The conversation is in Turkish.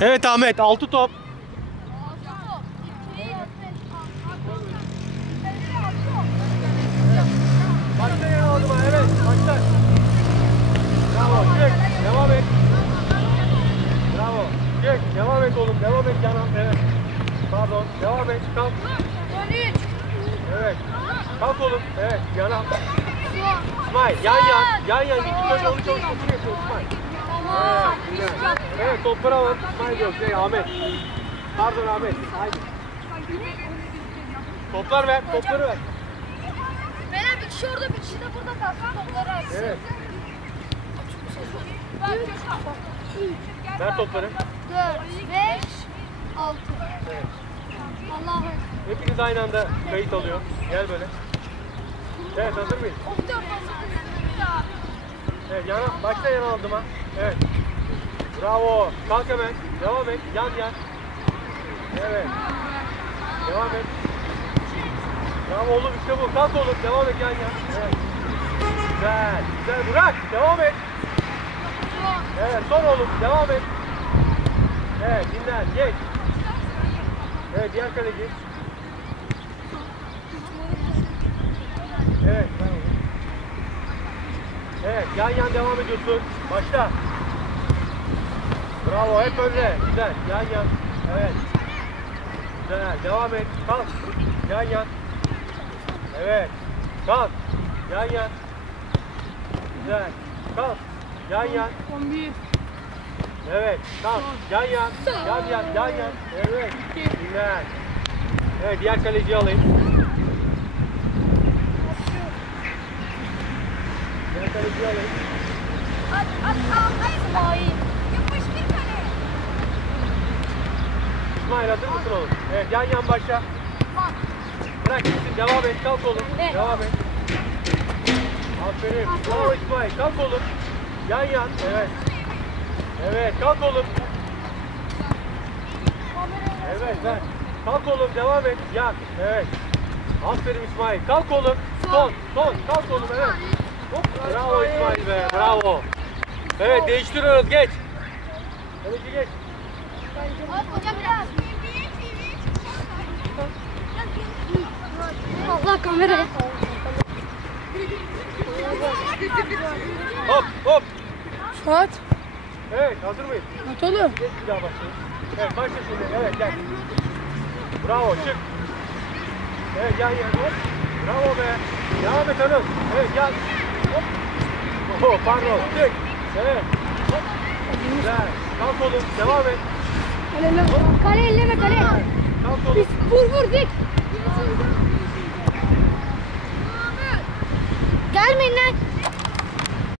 Evet Ahmet, 6 top. Başla yana aldıma, evet, başla. Bravo, çık, devam et. Bravo, çık, devam et oğlum, devam et yana, evet. Pardon, devam et, kalk. Evet, kalk oğlum, evet, yana. İsmail, yan, iki önce onu çalışmasını yapıyor İsmail. Evet, evet, toplara var, İsmail yok, Ahmet. Pardon Ahmet, haydi. Topları ver. Beyler bir kişi orada, bir kişi de burada kalsın, topları atsın. Evet. Ver topları. 4, 5, 6. Evet. Allah'ım. Hepiniz aynı anda kayıt alıyor. Gel böyle. Evet, hazır mıyız? Evet, başla yana aldıma. Evet. Bravo. Kalk hemen. Devam et. Yan. Evet. Devam et. Bravo oğlum, işte bu. Kalk oğlum. Devam et yan. Evet. Güzel. Bırak. Devam et. Evet, son oğlum. Devam et. Evet, dinlen. Geç. Evet, diğer kaleci. Evet, bravo. Evet, yan devam ediyorsun. Başla. Bravo, hep önde. Güzel. Yan. Evet. Güzel. Devam et. Kalk. Yan. Evet. Kalk. Yan. Güzel. Kalk. Yan. 11. Evet. Kalk. Yan. Evet. Güzel. Evet, diğer kaleciyi alayım. Diğer kaleciyi alayım. At. İsmail. Yapış bir kale. İsmail, hazır mısın oğlum? Evet, yan başla. Bırak gitsin, devam et, kalk oğlum. Evet. Devam et. Aferin. Bravo İsmail, kalk oğlum. Yan, evet. Evet, kalk oğlum. Evet, ver. Kalk oğlum, devam et. Yan, evet. Aferin İsmail, kalk oğlum. Son, kalk oğlum, evet. Hop. Bravo İsmail be, bravo. Evet, değiştiriyoruz, geç. Kaleci geç. Hocam biraz. Allah kameraya. Hop. Suat, Evet, hazır mıyız? at oğlum. Geç bir daha başlayalım. Evet, başla şimdi. Evet, gel. Bravo, çık. Evet, yan. Hop. Bravo be. Devam et Anıl. Evet, gel. Hop. Oh, pardon. Çık. Evet. Hop. Güzel. Kalk oğlum. Devam et. Kale elleme kale. Kalk oğlum. Vur dik. Gelmeyin lan.